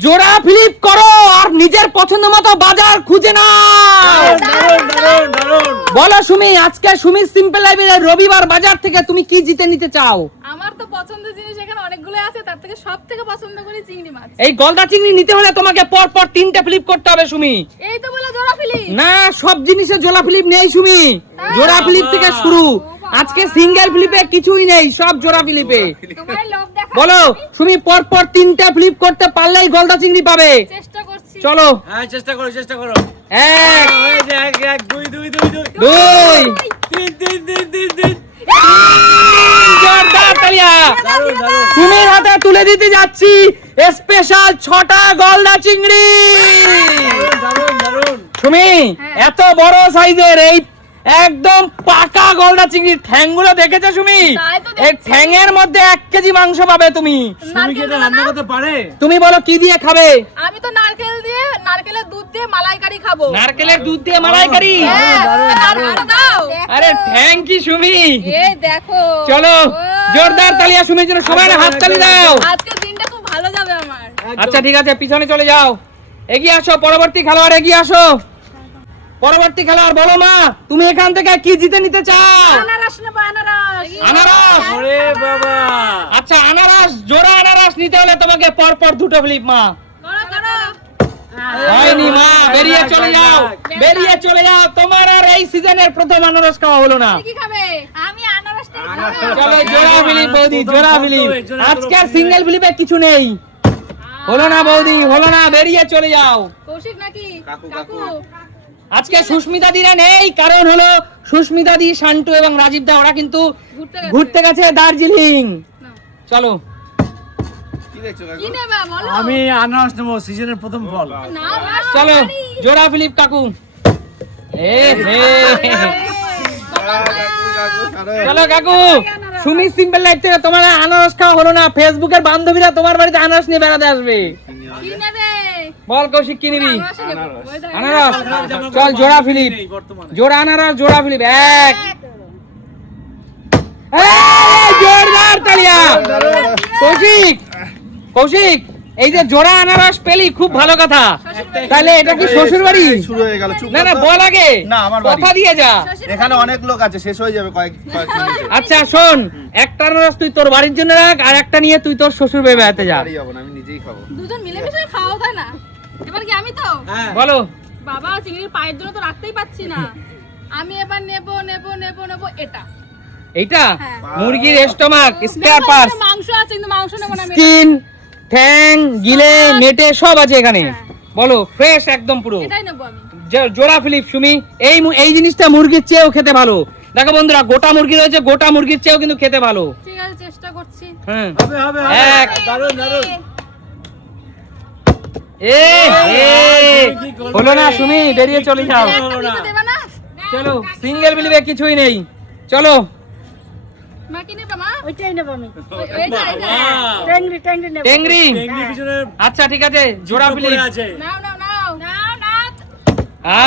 জোড়া ফ্লিপ করো আর নিজের পছন্দ মতো বাজার খুঁজে নাও। বলো সুমি, আজকে সুমি সিম্পল লাইফের রবিবার বাজার থেকে তুমি কি জিতে নিতে চাও? আমার তো পছন্দের জিনিস এখানে অনেকগুলো আছে, তার থেকে সবথেকে পছন্দ করি চিংড়ি মাছ। এই গলদা চিংড়ি নিতে হলে তোমাকে পর পর 3টে ফ্লিপ করতে হবে সুমি। এই তো বলে জোড়া ফিলি। না, সব জিনিসে জোড়া ফ্লিপ নেই সুমি, জোড়া ফ্লিপ থেকে শুরু। আজকে সিঙ্গেল ফ্লিপে কিছুই নেই, সব জোড়া ফ্লিপে। তোমার লোভ দেখা। বলো সুমি, পর পর 3টে ফ্লিপ করতে পারলেই গলদা চিংড়ি পাবে। চেষ্টা করছি। চলো, হ্যাঁ চেষ্টা করো 1 2 2 2 3 3 জোরদার তালিয়া। দারুণ দারুণ সুমির হাতে তুলে দিতে যাচ্ছি স্পেশাল 6টা গলদা চিংড়ি। দারুণ দারুণ সুমি, এত বড় সাইজের এই একদম পাকা গলদা চিংড়ির ঠ্যাংগুলো দেখেছো সুমি? তাই তো দেখছি। এই ঠ্যাংয়ের মধ্যে 1 কেজি মাংস পাবে তুমি। তুমি কি এটা রান্না করতে পারে? তুমি বলো কি দিয়ে খাবে? আমি তো নারকেলের দুধ দিয়ে মালাইকারি খাবো। নারকেলের দুধ দিয়ে মালাইকারি? হ্যাঁ, নারকেল দাও। আরে থ্যাংক ইউ সুমি। এই দেখো। চলো, ও। জোরদার তালিয়া সুমির জন্য, সবাই হাত তালি দাও। আজকের দিনটা খুব ভালো যাবে আমার। আচ্ছা ঠিক আছে, পিছনে চলে যাও, এগিয়ে আসো, পরবর্তী খেলোয়াড় এগিয়ে আসো। পরবর্তী খেলোয়াড় বলো মা, তুমি এখান থেকে কি জিতে নিতে চাও? আনারস নেবো, আনারস। আনারস? ওরে বাবা আচ্ছা আনারস, জোড়া আনারস নিতে হলে তোমাকে পর পর 2টো ফ্লিপ মা। করো করো। হয়নি মা, বেরিয়ে চলে যাও, বেরিয়ে চলে যাও। তোমার আর এই সিজনের প্রথম আনারস খাওয়া হলো না। কি খাবে? আমি আনারসটা আনারস। খাবো। চলো জোড়া ফ্লিপ বৌদি, প্রথম জোড়া শব্দ, ফ্লিপ। এই জোড়া আজকে প্রথম সিঙ্গেল ফ্লিপে কিছু নেই, হলো না বৌদি, হলো না, বেরিয়ে চলে যাও। কৌশিক নাকি? কাকু। আজকে সুস্মিতা দিরা নেই, কারণ হলো সুস্মিতা দি, শান্টু এবং রাজীব দা ওরা কিন্তু ঘুরতে গেছে দার্জিলিং। না। চলো, কি নেবে বলো? আমি আনারস নেবো, সিজনের প্রথম ফল। না না। চলো জোড়া ফিলিপ কাকু। এ হে, চলো কাকু। সুমি সিম্পল লাইফ থেকে তোমার আনারস খাওয়া হলো না, ফেসবুকের বান্ধবীরা তোমার বাড়িতে আনারস নিয়ে বেড়াতে আসবে। কি নেবে? বল কৌশিক কি নিবি? আনারস নেবো। ওই দেখো। আনারস। চল জোড়া ফিলিপ, নেই বর্তমানে। জোড়া আনারস, জোড়া ফিলিপ। এক, এই, জোরদার তালিয়া। কৌশিক, কৌশিক, এই যে জোড়া আনারস পেলি, খুব ভালো কথা। তাহলে এটা কি শ্বশুর বাড়ি? শুরু হয়ে গেল, চুপ না না, কর তো। বল আগে, না, আমার বাড়ি। কথা দিয়ে যা। এখানে অনেক লোক আছে, শেষ হয়ে যাবে কয়েক মিনিটে। আচ্ছা শোন, একটা আনারস তুই তোর বাড়ির জন্য রাখ, আর একটা নিয়ে তুই তোর শ্বশুর বাড়ি বেড়াতে যা। বাড়ি যাবো না, আমি নিজেই খাবো। দুজন মিলেমিশে খাওয়া যায় না? এবার কি আমি তো? হ্যাঁ বলো। বাবা চিংড়ির পায়ের জন্য তো রাখতেই পাচ্ছি না। আমি এবার নেবো এটা। এইটা হ্যাঁ। মুরগির স্টমাক, স্পেয়ার পার্টস, মাংস আছে কিন্তু মাংস নেবো না আমি। স্কিন, ঠ্যাং, গিলে, নেটে সব আছে এখানে। বলো, ফ্রেশ একদম পুরো। এটাই নেবো আমি। জোড়া ফিলিপ সুমি। এই জিনিসটা মুরগির চেয়েও খেতে ভালো। দেখো বন্ধুরা, গোটা মুরগি রয়েছে, গোটা মুরগির চেয়েও কিন্তু খেতে ভালো। ঠিক আছে, চেষ্টা করছি। হ্যাঁ, হবে হবে এক। দারুণ দারুণ এ হে, হলো না সুমি, বেরিয়ে চলে যাও। একটা দিতে দেবে না? চলো, সিঙ্গেল ফিলিপে কিছুই নেই। চলো, মা কি নেবে মা? ওইটাই নেবো আমি। এইটা। বাহ। ট্যাংরি ট্যাংরি নেবো। টেংরি। টেংরি পিছনে আচ্ছা ঠিক আছে, জোড়া জুতো ফিলিপ। পরে আছে। নাও নাও নাও। নাও না।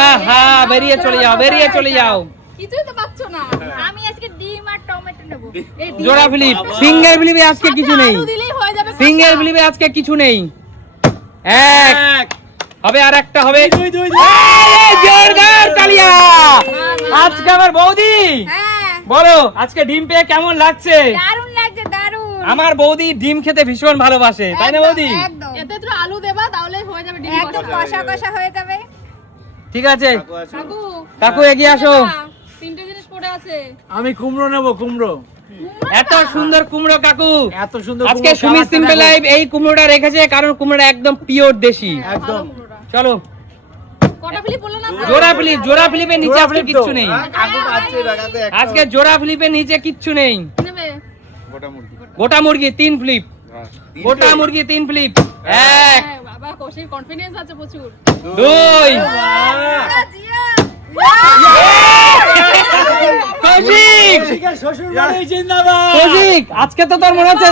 আহা, বেরিয়ে চলে যাও, বেরিয়ে চলে যাও। কিছুই তো পাচ্ছ না। আমি আজকে ডিম আর টমেটো নেবো। এই ডিম জোড়া ফিলিপ, বাবা। সিঙ্গেল ফিলিপে আজকে কিছু নেই, আলু দিলেই হয়ে যাবে। সিঙ্গেল ফিলিপে আজকে কিছু নেই। এক এক হবে, আর একটা হবে। দুই দুই এই, জোরদার তালিয়া। আজকে আমার বৌদি, হ্যাঁ, বলো আজকে ডিম পেয়ে কেমন লাগছে? দারুণ লাগছে দারুণ। আমার বৌদি ডিম খেতে ভীষণ ভালোবাসে, তাই না বৌদি? একদম এতে একটু আলু দেবা তাহলে হয়ে যাবে ডিম একদম কষা। কষা কষা হয়ে যাবে। ঠিক আছে কাকু কাকু, এগিয়ে আসো। তিনটে জিনিস পড়ে আছে। আমি কুমড়ো নেবো, কুমড়ো। এত সুন্দর কুমড়ো কাকু। এত সুন্দর আজকে কুমড়ো, সুমি কালারটা সিম্পল দেখো। লাইফ এই কুমড়োটা রেখেছে, কারণ কুমড়োটা একদম পিওর দেশি। একদম চলো, কটা ফিলিপ বললো না? জোড়া ফিলিপ, জোড়া ফিলিপের নিচে জোড়া আজকে ফিলিপ কিচ্ছু তো। নেই। কাকু পাচ্ছে না, কাকু একটা আজকে জোড়া ফিলিপের নিচে কিচ্ছু নেই। নেবে। গোটা মুরগি। গোটা মুরগি 3 ফ্লিপ, হ্যাঁ, গোটা মুরগি 3 ফ্লিপ। এক, হ্যাঁ, বাবা কৌশিক কনফিডেন্স আছে প্রচুর। 2, কৌশিক, শ্বশুর বাড়ি জিন্দাবাদ। কৌশিক, আজকে তো তোর মনে হচ্ছে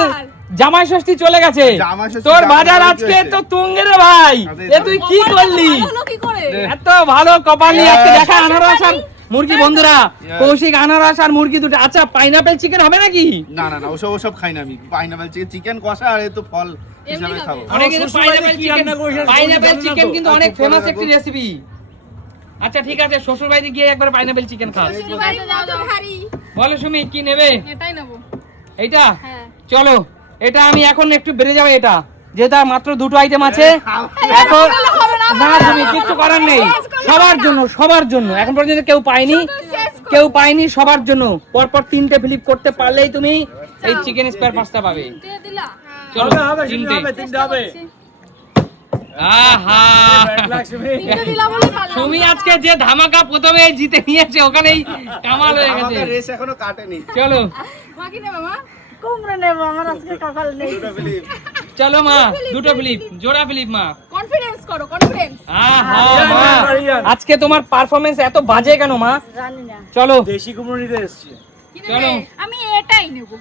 জামাই ষষ্ঠী চলে গেছে, জামাই ষষ্ঠী, তোর জামাই বাজার ষষ্ঠী আজকে হয়েছে। তো তুঙ্গে রে ভাই। এ তুই কি করলি? ভালো হলো কি করে? এত ভালো কপালি আজকে দেখা। আনারস আর মুরগি। বন্ধুরা, কৌশিক আনারস আর মুরগি দুটো। আচ্ছা পাইনাপেল চিকেন হবে নাকি? না না না, ওসব খাই না আমি। পাইনাপেল চিকেন কষা আর এ তো ফল এমনি হিসাবে খাবে। খাবো। অনেক কিন্তু শ্বশুর বাড়িতে কি রান্না করেছে আর পাইনাপেল জানি না চিকেন তো। কিন্তু অনেক ফেমাস একটি রেসিপি। আচ্ছা ঠিক আছে, শ্বশুর বাড়িতে গিয়ে একবার পাইনাপেল চিকেন খাও। শ্বশুর বাড়িতে যাও, যাও। হারি বলো সুমি কি নেবে? এটাই নেবো। এইটা হ্যাঁ। চলো, এটা আমি এখন একটু বেড়ে যাবে, এটা যেটা মাত্র দুটো আইটেম আছে এখন। না তুমি কিচ্ছু করার নেই, সবার জন্য সবার জন্য। এখন পর্যন্ত কেউ পায়নি, কেউ পায়নি, সবার জন্য পরপর 3টে ফ্লিপ করতে পারলেই তুমি এই চিকেন স্পেয়ার পাঁচটা পাবে। দিয়ে দিলা। চলো হবে হবে 3টে। হবে 3টে হবে আহা লক্ষ্মী তিনটে দিলা বলে পারলাম। তুমি আজকে যে ধামাকা প্রথমে জিতে নিয়েছে ওখানেই কামাল হয়ে গেছে। আমাকে রেস এখনো কাটেনি। চলো মা কি নেবে মা? কুমড়ো নেব, আমার আজকে কপাল নেই। দুটো ফিলিপ। চলো মা, দুটো ফ্লিপ, জোড়া ফ্লিপ মা। কনফিডেন্স করো, কনফিডেন্স। আহা ইয়ান, মা, ইয়ান। আজকে তোমার পারফরম্যান্স এত বাজে কেন মা? জানি না। চলো দেশি কুমড়ো নিতে এসেছি কি চলো। নেবে? আমি এটাই নেব।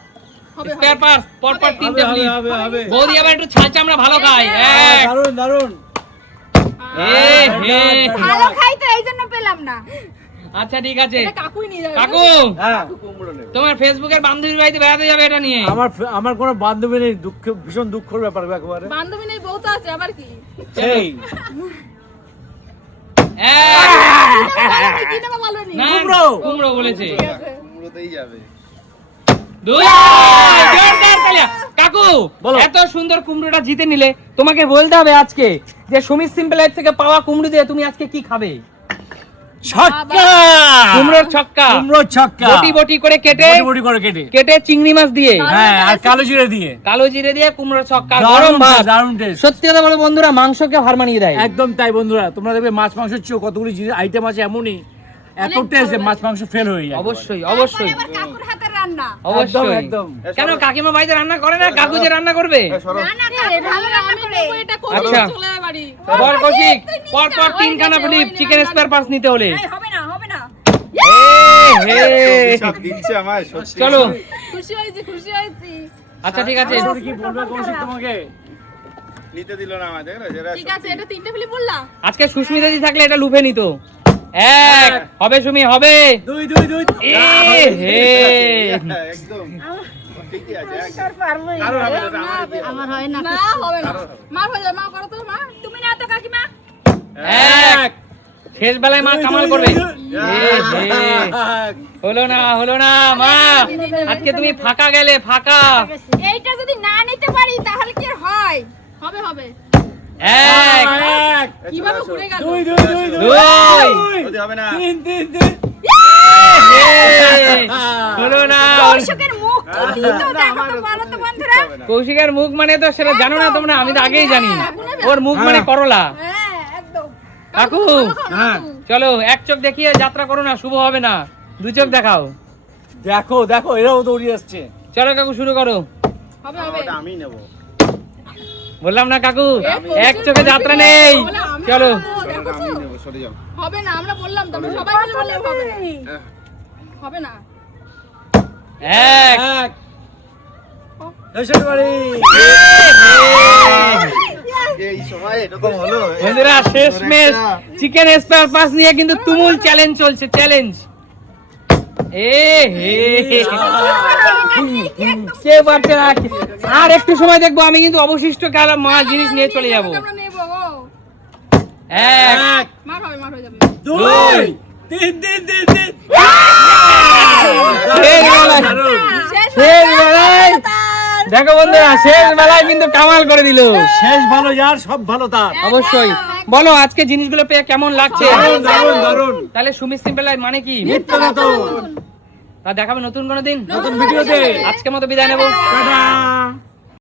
হবে স্পেয়ার পার্টস পরপর 3টে হবে ফ্লিপ। হবে হবে বৌদি আবার একটু ছাল চামড়া ভালো খায়। এক, দারুন দারুন এ হে। ভালো খাই তো এই জন্য পেলাম না। আচ্ছা ঠিক আছে এটা কাকুই নিয়ে যাবে। কাকু, হ্যাঁ কুমড়ো নেব। তোমার ফেসবুকের বান্ধবীর বাড়িতে বেড়াতে যাবে এটা নিয়ে। আমার কোনো বান্ধবী নেই, দুঃখ ভীষণ দুঃখের ব্যাপার একেবারে বান্ধবী নেই, বউ তো আছে, আবার কি? সেই এক, কি নেবে বলবেনি? না, কুমড়ো। কুমড়ো বলেছে। কুমড়োতেই যাবে। দুই, জোরদার তালিয়া। কাকু, বলো। এত সুন্দর কুমড়োটা জিতে নিলে তোমাকে বলতে হবে আজকে যে সুমিত সিম্পল লাইফ থেকে পাওয়া কুমড়ো দিয়ে তুমি আজকে কি খাবে? ছক্কা কুমড়োর ছক্কা, কুমড়োর ছক্কা বটি বটি করে কেটে বটি বটি করে কেটে কেটে চিংড়ি মাছ দিয়ে, হ্যাঁ আর কালো জিরে দিয়ে কালো জিরে দিয়ে কুমড়োর ছক্কা, দারুণ গরম ভাত। taste, দারুণ টেস্ট সত্যি কথা বলো বন্ধুরা, মাংসকে হার মানিয়ে দেয়। একদম তাই বন্ধুরা, তোমরা দেখবে মাছ মাংসের চেয়েও কতগুলি আইটেম আছে এমনই এত টেস্ট মাছ মাংস ফেল হয়ে যায় অবশ্যই অবশ্যই এবার কাকুর হাতের রান্না। অবশ্যই। একদম কেন কাকিমা বাড়িতে রান্না করে না? কাকু যে রান্না করবে। এ, সরো। না না কাকু ভালো রান্না আমি করে। নেবো এটা, করে আচ্ছা। চলে যাবে বাড়ি। বল কৌশিক, তুই নিতে পরপর ওই 3খানা নিতে, ফ্লিপ ওই চিকেন নিতে, স্পেয়ার পার্টস নিতে হলে। এই হবে না, হবে না। এ হে। সব দিচ্ছে আমায় সত্যি। চলো খুশি হয়েছি, খুশি হয়েছি। আচ্ছা ঠিক আছে, আসলে কি বলবে কৌশিক তোমাকে নিতে দিল না আমায়, দেখলে যেটা ঠিক আছে, এটা 3টে ফিলিপ বললা? আজকে সুস্মিতা দি থাকলে এটা লুফে নিত। এক হবে সুমি, হবে। দুই দুই দুই এ হে। একদম ঠিকই আছে একদম। তোর পারবোই। কারোর হবে না, আমারই দিয়ে হবে। আমার হয় না। না, হবে না। মা হয়ে যাবে, মা করো তো, মা। তুমি না তো কাকিমা। এক, শেষ বেলায় মা কামাল করবে। এ হে। এক। হলো না, হলো না মা, আজকে তুমি ফাঁকা গেলে, ফাঁকা। এইটা যদি না নিতে পারি তাহলে কি আর হয়? হবে, হবে। এক, এক। কিভাবে ঘুরে গেল? দুই দুই দুই দুই দুই। যদি হবে না। তিন তিন তিন হে। হলো না। কৌশিকের মুখ কি দিত দেখো তো, বলো তো বন্ধুরা। হবে না। কৌশিকের মুখ মানে তো সেটা জানো না তোমরা, আমি তো আগেই জানি। ওর মুখ মানে করলা। হ্যাঁ একদম। কাকু হ্যাঁ চলো, এক চোখ দেখিয়ে যাত্রা করো না, শুভ হবে না। 2 চোখ দেখাও। দেখো দেখো এরাও দৌড়িয়ে আসছে চলো কাকু শুরু করো। হবে, না, হবে। ওটা আমি নেব। বললাম না কাকু, এক চোখে যাত্রা নেই। চলো ওটা আমি নেব, সরে যাও। হবে না, আমরা বললাম তো, আমরা সবাই মিলে বললে হবে না। হবে না। এক। এক দেশের বাড়ি এই সময় এরকম হলো। বন্ধুরা শেষমেশ চিকেন স্পেয়ার পাস নিয়ে কিন্তু তুমুল চ্যালেঞ্জ চলছে, চ্যালেঞ্জ। এ হে, কে পারছে না। আর একটু সময় দেখবো, আমি কিন্তু অবশিষ্ট কালা মা জিনিস নিয়ে চলে যাবো। আমরা নেবো, ও। এক, এক মার হবে, মার হয়ে যাবে। দুই তিন তিন তিন তিন শেষ বেলায়, শেষ বেলায় দেখো বন্ধুরা, শেষ বেলায় কিন্তু কামাল করে দিল। শেষ ভালো যার সব ভালো তার অবশ্যই। বলো আজকে জিনিসগুলো পেয়ে কেমন লাগছে? দারুণ দারুণ দারুণ তাহলে সুমিত সিম্পল লাইফ মানে কি? নিত্য নতুন তা দেখাবে নতুন কোনো দিন। নতুন ভিডিওতে আজকের মতো বিদায় নেবো। টাটা